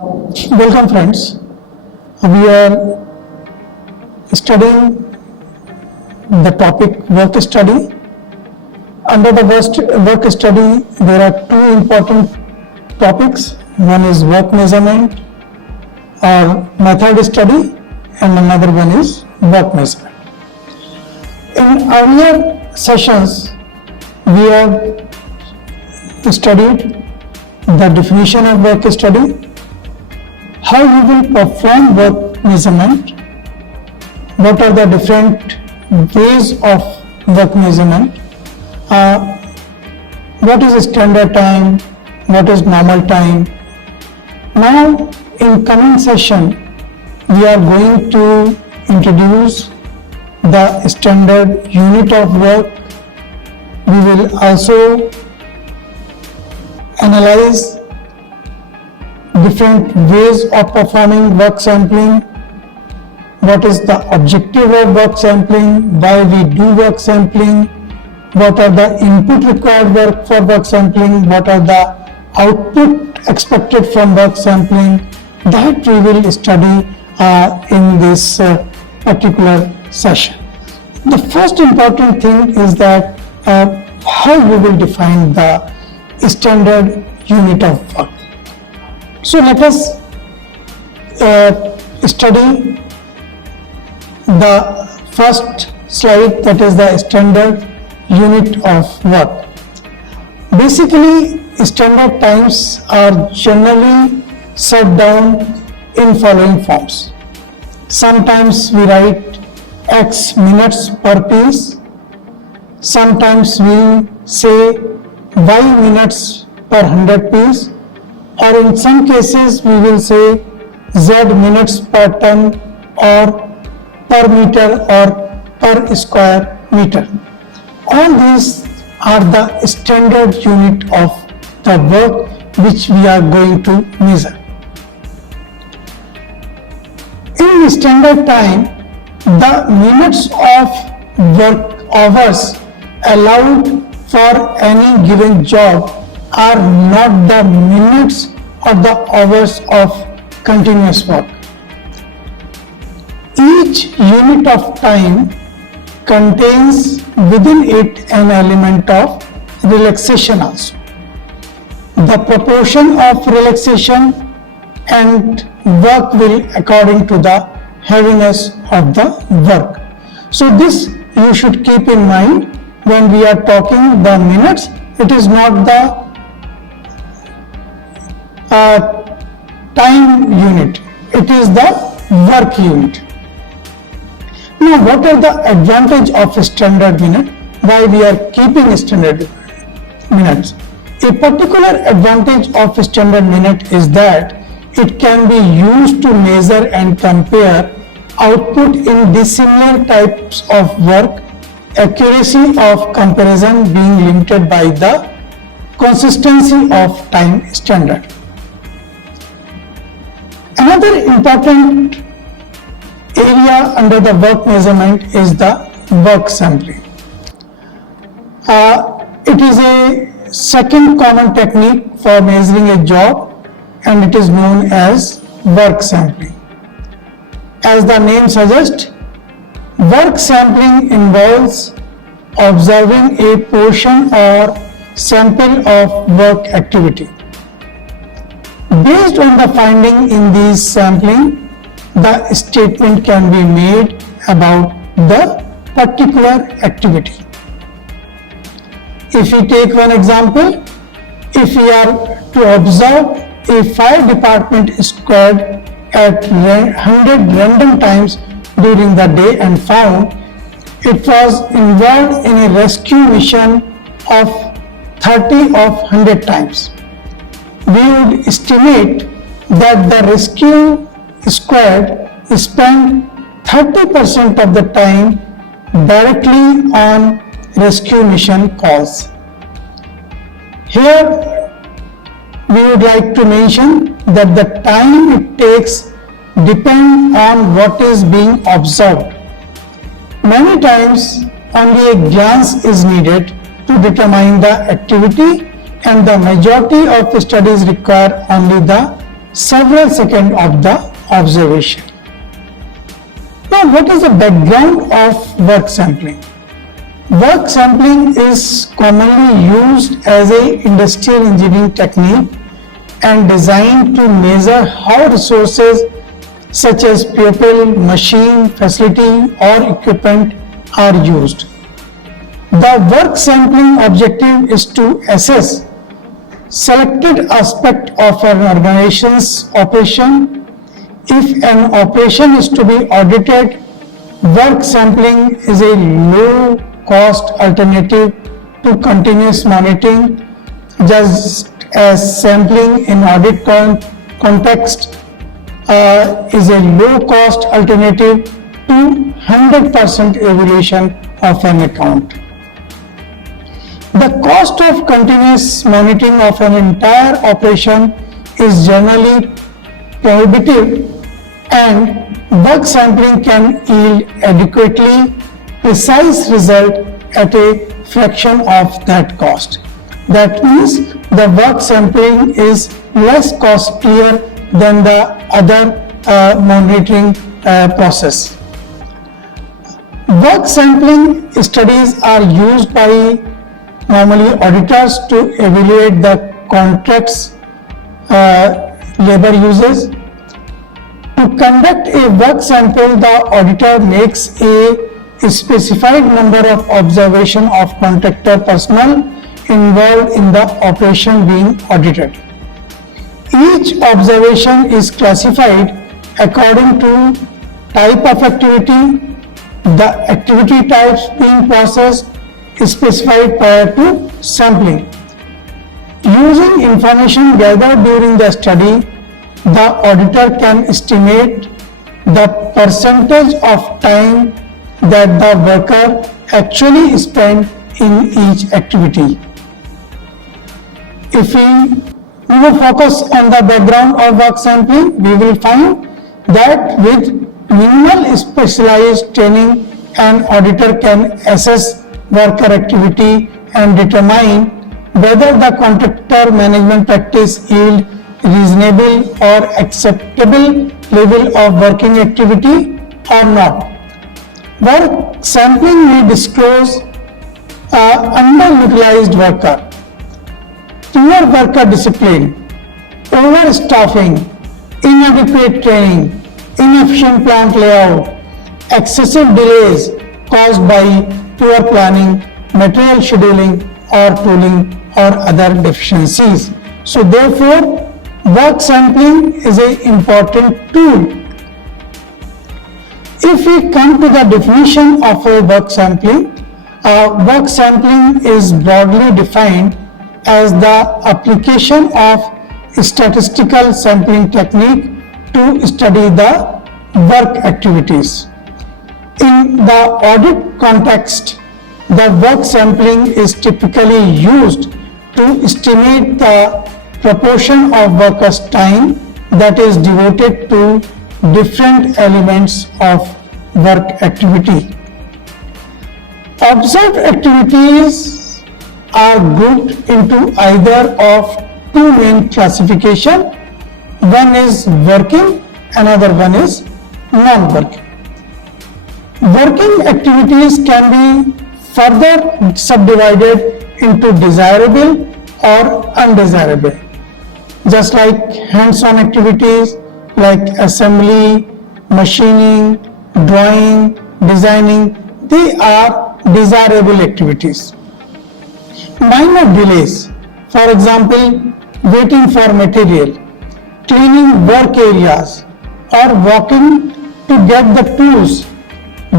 Welcome friends. We are studying the topic work study. Under the work study, there are two important topics. One is work measurement or method study, and another one is work measurement. In earlier sessions, we have studied the definition of work study, how we will perform work measurement, what are the different ways of work measurement, what is standard time, what is normal time. Now in coming session we are going to introduce the standard unit of work. We will also analyze different ways of performing work sampling, what is the objective of work sampling, why we do work sampling, what are the input required for work sampling, what are the output expected from work sampling. That we will study in this particular session. The first important thing is that how we will define the standard unit of work. So let us study the first slide, that is the standard unit of work. Basically, standard times are generally set down in following forms. Sometimes we write X minutes per piece, sometimes we say Y minutes per 100 piece, or in some cases we will say Z minutes per ton or per meter or per square meter. All these are the standard unit of the work which we are going to measure. In standard time, the minutes of work hours allowed for any given job are not the minutes or the hours of continuous work. Each unit of time contains within it an element of relaxation also. The proportion of relaxation and work will according to the heaviness of the work. So this you should keep in mind when we are talking the minutes. It is not the time unit, it is the work unit. Now what are the advantage of standard minute? Why we are keeping standard minutes? A particular advantage of standard minute is that it can be used to measure and compare output in dissimilar types of work, accuracy of comparison being limited by the consistency of time standard. Another important area under the work measurement is the work sampling. It is a second common technique for measuring a job, and it is known as work sampling. As the name suggests, work sampling involves observing a portion or sample of work activity. Based on the finding in these sampling, the statement can be made about the particular activity. If we take one example, if we are to observe a fire department squad at 100 random times during the day and found it was involved in a rescue mission of 30 of 100 times, we would estimate that the rescue squad spent 30% of the time directly on rescue mission calls. Here we would like to mention that the time it takes depends on what is being observed. Many times only a glance is needed to determine the activity, and the majority of studies require only the several seconds of the observation. Now, what is the background of work sampling? Work sampling is commonly used as a industrial engineering technique and designed to measure how resources such as people, machine, facility or equipment are used. The work sampling objective is to assess selected aspect of an organization's operation. If an operation is to be audited, work sampling is a low cost alternative to continuous monitoring, just as sampling in audit context is a low cost alternative to 100% evaluation of an account. The cost of continuous monitoring of an entire operation is generally prohibitive, and work sampling can yield adequately precise result at a fraction of that cost. That means the work sampling is less costlier than the other monitoring process. Work sampling studies are used by normally auditors to evaluate the contract's labor uses. To conduct a work sample, the auditor makes a specified number of observation of contractor personnel involved in the operation being audited. Each observation is classified according to type of activity, the activity types being processed specified prior to sampling. Using information gathered during the study, the auditor can estimate the percentage of time that the worker actually spent in each activity. If we will focus on the background of work sampling, we will find that with minimal specialized training, an auditor can assess worker activity and determine whether the contractor management practice yield reasonable or acceptable level of working activity or not. Work sampling may disclose underutilized worker, poor worker discipline, overstaffing, inadequate training, inefficient plant layout, excessive delays caused by poor planning, material scheduling or tooling or other deficiencies. So therefore, work sampling is an important tool. If we come to the definition of a work sampling is broadly defined as the application of statistical sampling technique to study the work activities. In the audit context, the work sampling is typically used to estimate the proportion of workers' time that is devoted to different elements of work activity. Observed activities are grouped into either of two main classification. One is working, another one is non-working. Working activities can be further subdivided into desirable or undesirable. Just like hands-on activities like assembly, machining, drawing, designing, they are desirable activities. Minor delays, for example, waiting for material, cleaning work areas, or walking to get the tools,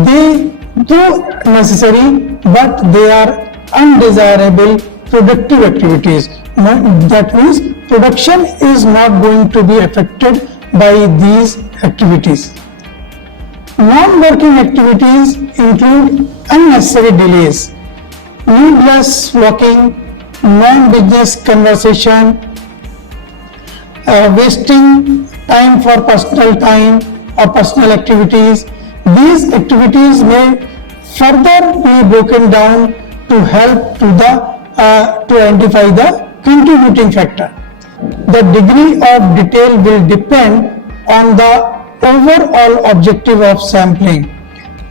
they do necessary, but they are undesirable productive activities. That means production is not going to be affected by these activities. Non-working activities include unnecessary delays, needless walking, non-business conversation, wasting time for personal time or personal activities. These activities may further be broken down to help to identify the contributing factor. the degree of detail will depend on the overall objective of sampling,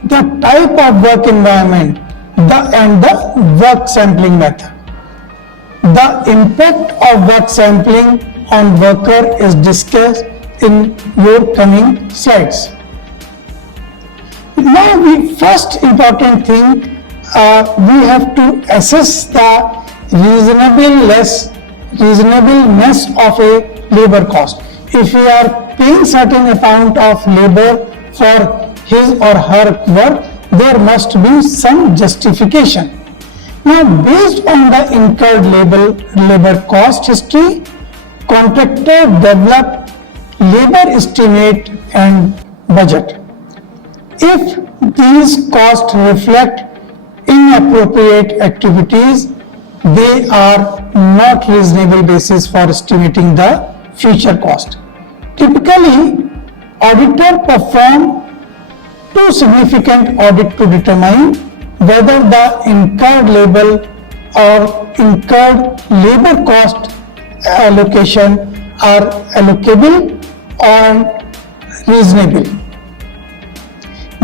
the type of work environment, and the work sampling method. The impact of work sampling on worker is discussed in your coming slides. Now, the first important thing, we have to assess the reasonableness of a labor cost. If we are paying certain amount of labor for his or her work, there must be some justification. Now, based on the incurred labor cost history, contractor develop labor estimate and budget. If these costs reflect inappropriate activities, they are not reasonable basis for estimating the future cost. Typically, auditor perform two significant audits to determine whether the incurred labor cost allocation are allocable and reasonable.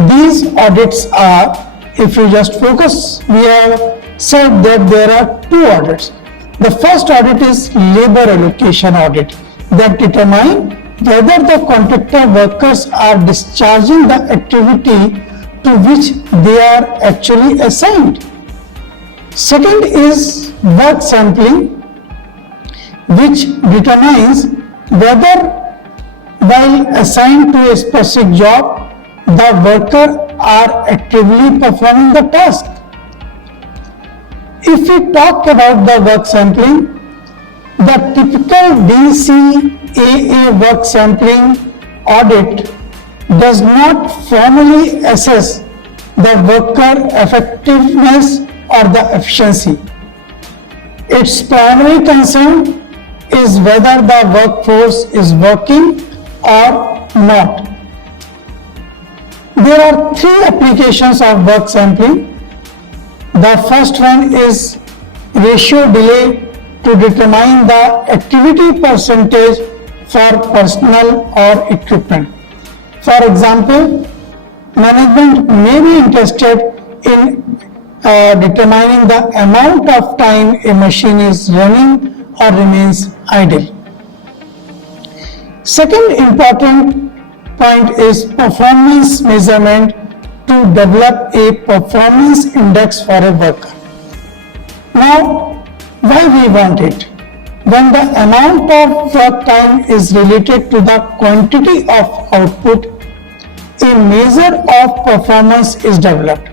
These audits are, if you just focus, we have said that there are two audits. The first audit is labor allocation audit that determine whether the contractor workers are discharging the activity to which they are actually assigned. Second is work sampling, which determines whether while assigned to a specific job, the worker are actively performing the task. If we talk about the work sampling, the typical DCAA work sampling audit does not formally assess the worker effectiveness or the efficiency. Its primary concern is whether the workforce is working or not. There are three applications of work sampling. The first one is ratio delay to determine the activity percentage for personnel or equipment. For example, management may be interested in determining the amount of time a machine is running or remains idle. Second important point is performance measurement to develop a performance index for a worker. Now, why we want it? When the amount of work time is related to the quantity of output, a measure of performance is developed.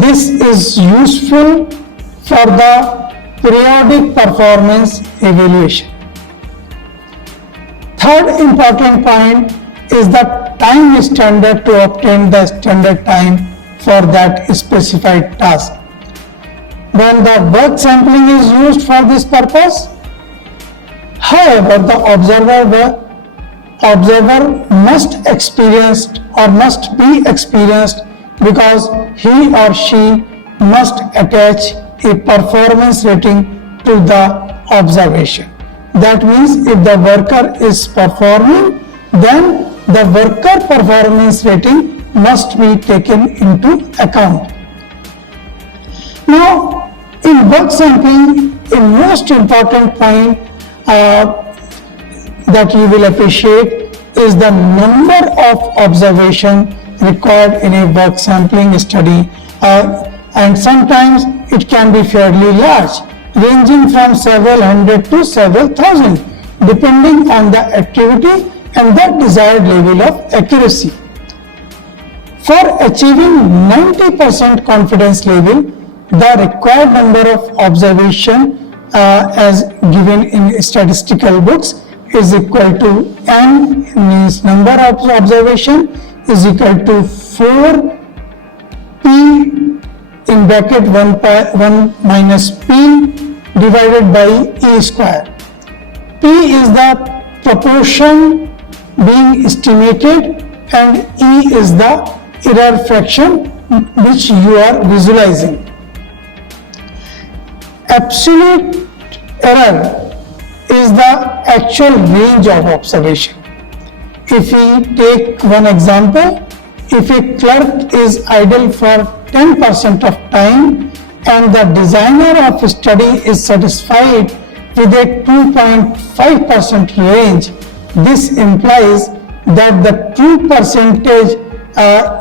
This is useful for the periodic performance evaluation. Third important point is the time standard to obtain the standard time for that specified task. When the work sampling is used for this purpose, however, the observer must be experienced because he or she must attach a performance rating to the observation. That means if the worker is performing, then the worker performance rating must be taken into account. Now, in work sampling, a most important point that you will appreciate is the number of observation required in a work sampling study, and sometimes it can be fairly large, ranging from several hundred to several thousand, depending on the activity and the desired level of accuracy. For achieving 90% confidence level, the required number of observation as given in statistical books is equal to n, means number of observation, is equal to 4 p in bracket 1 minus p divided by e square. P is the proportion being estimated and e is the error fraction which you are visualizing. Absolute error is the actual range of observation. If we take one example, if a clerk is idle for 10% of time and the designer of study is satisfied with a 2.5% range, this implies that the true percentage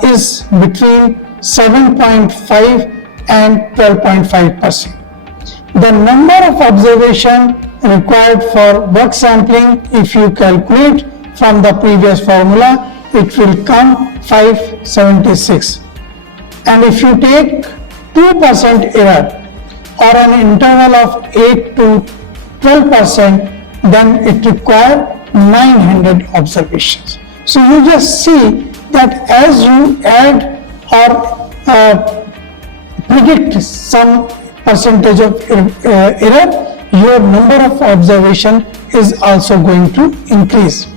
is between 7.5 and 12.5%. The number of observation required for work sampling, if you calculate from the previous formula, it will come 576. And if you take 2% error or an interval of 8 to 12%, then it requires 900 observations. So you just see that as you add or predict some percentage of error, your number of observation is also going to increase.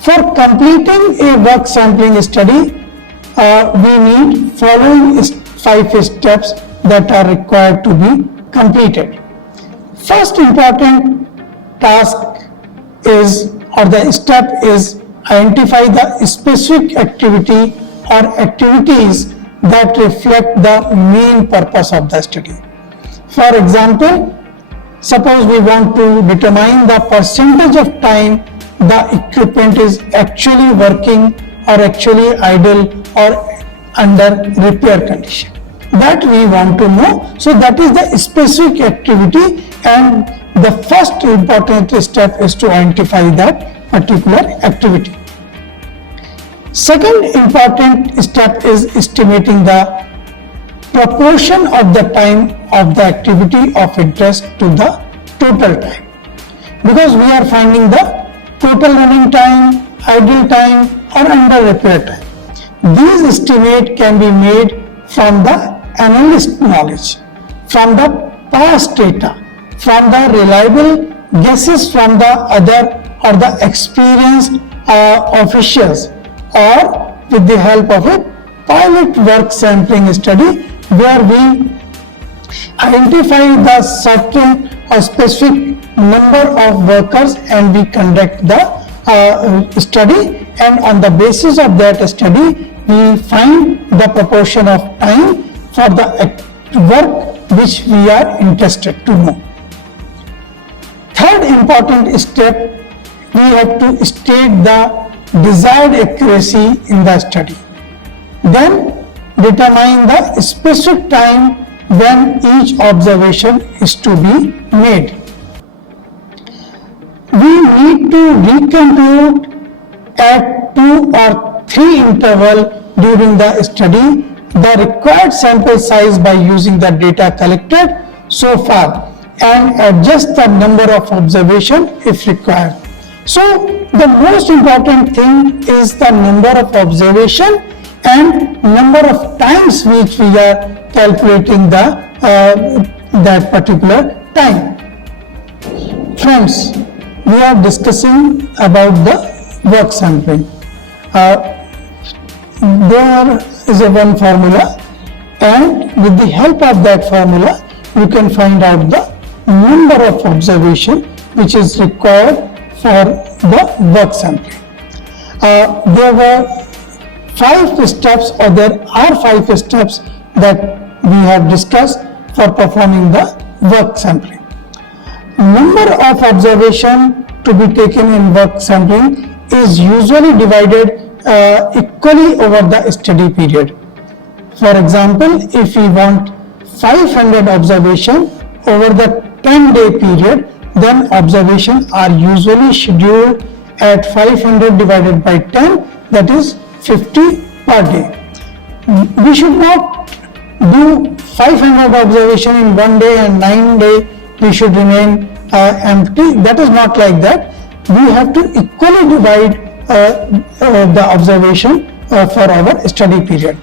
For completing a work sampling study, we need following 5 steps that are required to be completed. First important task is, or the step is, identify the specific activity or activities that reflect the main purpose of the study. For example, suppose we want to determine the percentage of time the equipment is actually working or actually idle or under repair condition. That we want to know. So that is the specific activity, and the first important step is to identify that particular activity. Second important step is estimating the proportion of the time of the activity of interest to the total time, because we are finding the total running time, idle time or under repair time. These estimates can be made from the analyst knowledge, from the past data, from the reliable guesses from the other or the experienced officials, or with the help of a pilot work sampling study where we identify the certain or specific number of workers and we conduct the study, and on the basis of that study we find the proportion of time for the work which we are interested to know. Third important step, we have to state the desired accuracy in the study. Then determine the specific time when each observation is to be made. We need to recompute at 2 or 3 intervals during the study the required sample size by using the data collected so far and adjust the number of observations if required. So the most important thing is the number of observation and number of times which we are calculating the that particular time. Friends, we are discussing about the work sampling. There is a one formula, and with the help of that formula you can find out the number of observation which is required for the work sampling. There were 5 steps, or there are 5 steps that we have discussed for performing the work sampling. Number of observation to be taken in work sampling is usually divided equally over the study period. For example, if we want 500 observation over the 10-day period, then observations are usually scheduled at 500 divided by 10, that is 50 per day. We should not do 500 observation in 1 day and 9 days we should remain empty. That is not like that. We have to equally divide the observation for our study period.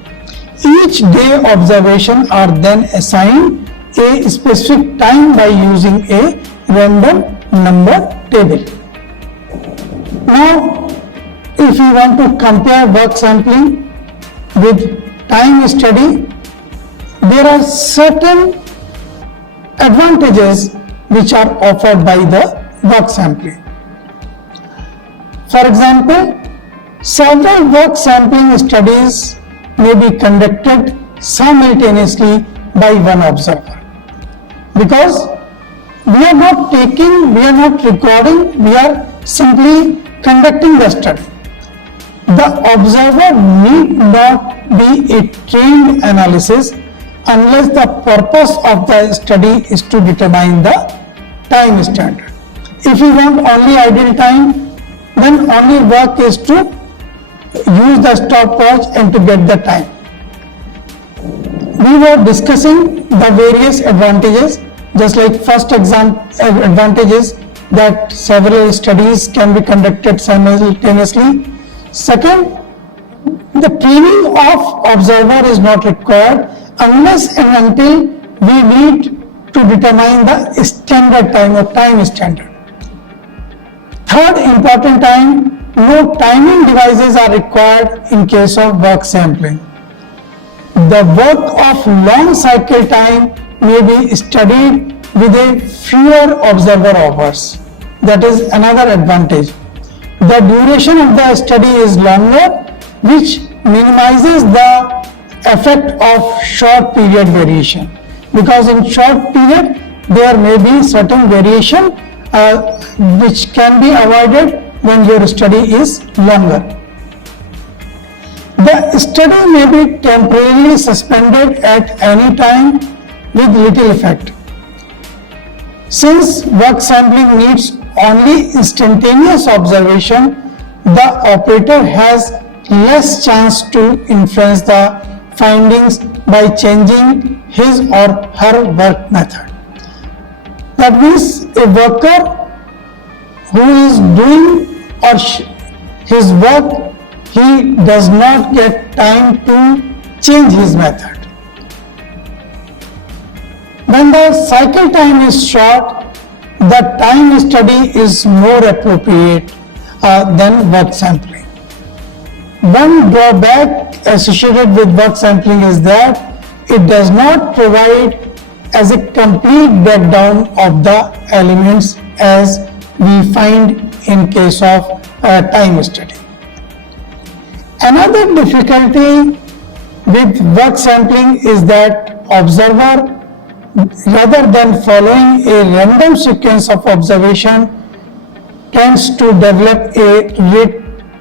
Each day observation are then assigned a specific time by using a random number table. Now, if you want to compare work sampling with time study, there are certain advantages which are offered by the work sampling. For example, several work sampling studies may be conducted simultaneously by one observer, because we are not recording, we are simply conducting the study. The observer need not be a trained analysis unless the purpose of the study is to determine the time standard. If you want only ideal time, then only work is to use the stopwatch and to get the time. We were discussing the various advantages, just like first advantage is that several studies can be conducted simultaneously. Second, the training of observer is not required unless and until we need to determine the standard time or time standard. Third important time, no timing devices are required in case of work sampling. The work of long cycle time may be studied with a fewer observer hours. That is another advantage. The duration of the study is longer, which minimizes the effect of short period variation, because in short period there may be certain variation which can be avoided when your study is longer. The study may be temporarily suspended at any time with little effect. Since work sampling needs only instantaneous observation, the operator has less chance to influence the findings by changing his or her work method. That means a worker who is doing his work, he does not get time to change his method. When the cycle time is short, the time study is more appropriate than work sampling. One drawback associated with work sampling is that it does not provide as a complete breakdown of the elements as we find in case of time study. Another difficulty with work sampling is that observer, rather than following a random sequence of observation, tends to develop a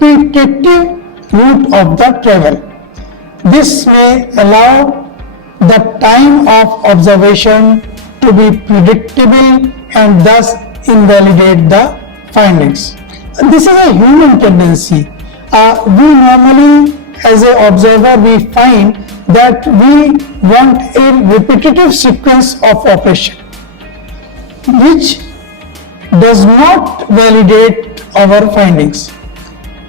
repetitive route of the travel. This may allow the time of observation to be predictable and thus invalidate the findings. This is a human tendency. We normally, as an observer, we find that we want a repetitive sequence of operation which does not validate our findings.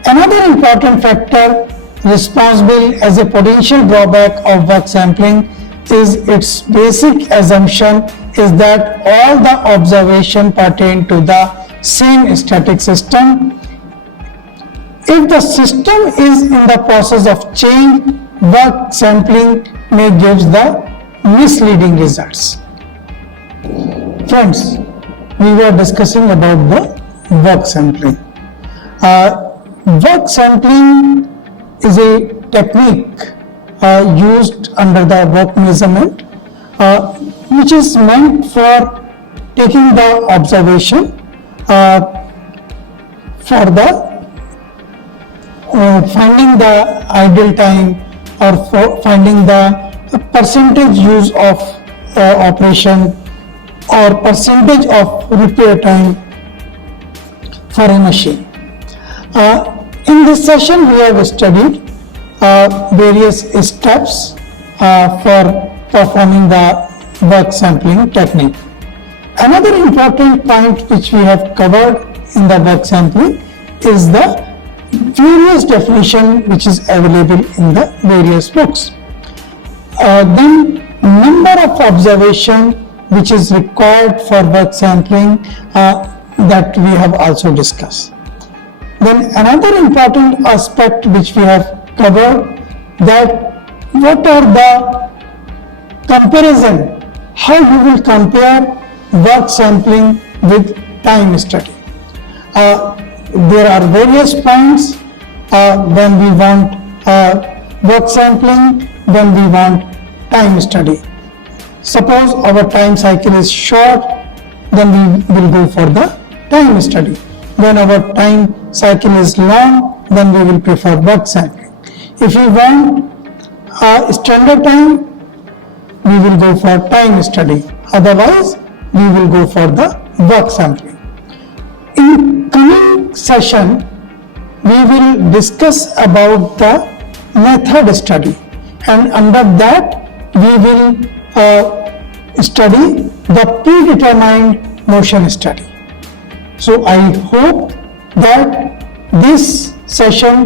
Another important factor responsible as a potential drawback of work sampling is its basic assumption is that all the observation pertain to the same static system. If the system is in the process of change, work sampling may give the misleading results. Friends, we were discussing about the work sampling. Work sampling is a technique used under the work measurement, which is meant for taking the observation for the finding the ideal time or for finding the percentage use of operation or percentage of repair time for a machine. In this session, we have studied various steps for performing the work sampling technique. Another important point which we have covered in the work sampling is the various definition which is available in the various books. Then number of observation which is required for work sampling that we have also discussed. Then another important aspect which we have covered, that what are the comparison, how you will compare work sampling with time study. there are various points when we want work sampling, when we want time study. Suppose our time cycle is short, then we will go for the time study. When our time cycle is long, then we will prefer work sampling. If you want standard time, we will go for time study. Otherwise, we will go for the work sampling. In coming session, we will discuss about the method study, and under that we will study the predetermined motion study. So I hope that this session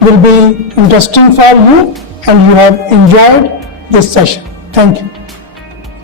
will be interesting for you and you have enjoyed this session. Thank you.